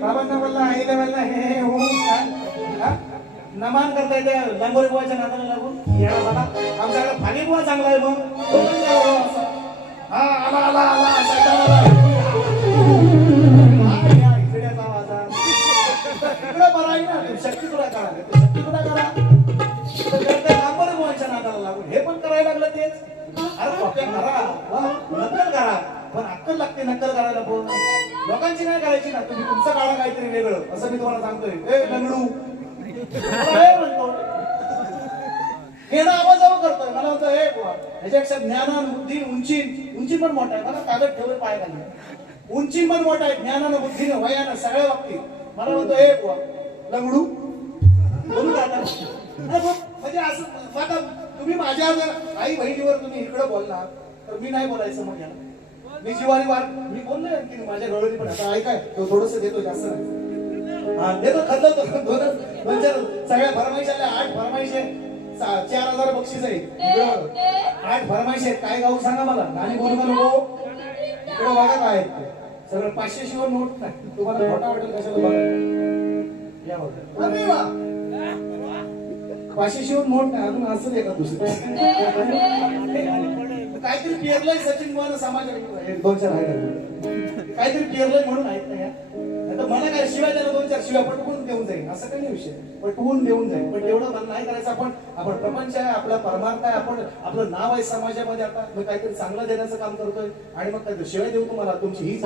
बाबांना बोलला आईला बोलला हे हो हा? नमान करता येते लंगोरी बुवाच्या नादाला लागून येणा मला आमच्याकडे फानी बुवा चांगला आहे मग बोलून द्यावं असं. हा आला आला आला सैतान आला. हा, या इकड्याचा आवाज आहे. इकडं बरं आहे ना तू शक्ती तुला करा शक्ती तुला करा लंगोरी बुवाच्या नादाला लागून हे पण करायला लागलं तेच. अरे कॉप्या करा नक्कल करा पण अक्कल लागते नक्कल करायला पण लोकांची नाही करायची ना तुम्ही तुमचं काढा काहीतरी वेगळं असं मी तुम्हाला सांगतोय ए लंगडू म्हणतो आवाज करतोय मला म्हणतो हे बुवा ह्याच्यापेक्षा ज्ञानान बुद्धी उंची पण मोठा आहे मला कागद ठेवले पाय खाली उंची पण मोठा आहे ज्ञानानं बुद्धीनं वयानं सगळ्या बाबतीत मला म्हणतो हे बुवा लंगडू बोलू आता म्हणजे असं आता तुम्ही माझ्या जर आई बहिणीवर तुम्ही इकडं बोलला तर मी नाही बोलायचं मग याला मी जीवारी वार मी बोललोय की माझ्या गळोली पण आता ऐकाय तो थोडस देतो जास्त नाही हा देतो खतलं दोन चार सगळ्या फरमाईश आल्या 8 फरमाईश आहे 4000 बक्षीस आहे 8 फरमाईश आहेत काय गाऊ सांगा मला आणि बोलू का नको इकडे बघा काय आहेत सगळं 500 शिवाय नोट नाही तुम्हाला खोटा वाटेल कशाला बघा या बघा 500 शिवाय नोट नाही अजून असं एका दुसरं काहीतरी पेरलंय सचिन बुवानं समाजात 2-4 आहे काहीतरी पेरलंय म्हणून आहेत ना या तर मला काय शिवाय त्याला 2-4 शिवाय पटवून देऊन जाईल असं काही विषय पटवून देऊन जाईल पण तेवढं मला नाही करायचं आपण प्रपंच आहे आपला परमार्थ आहे आपण आपलं नाव आहे समाजामध्ये आता मग काहीतरी चांगलं देण्याचं काम करतोय आणि मग काय शिवाय देऊ तुम्हाला तुमची हीच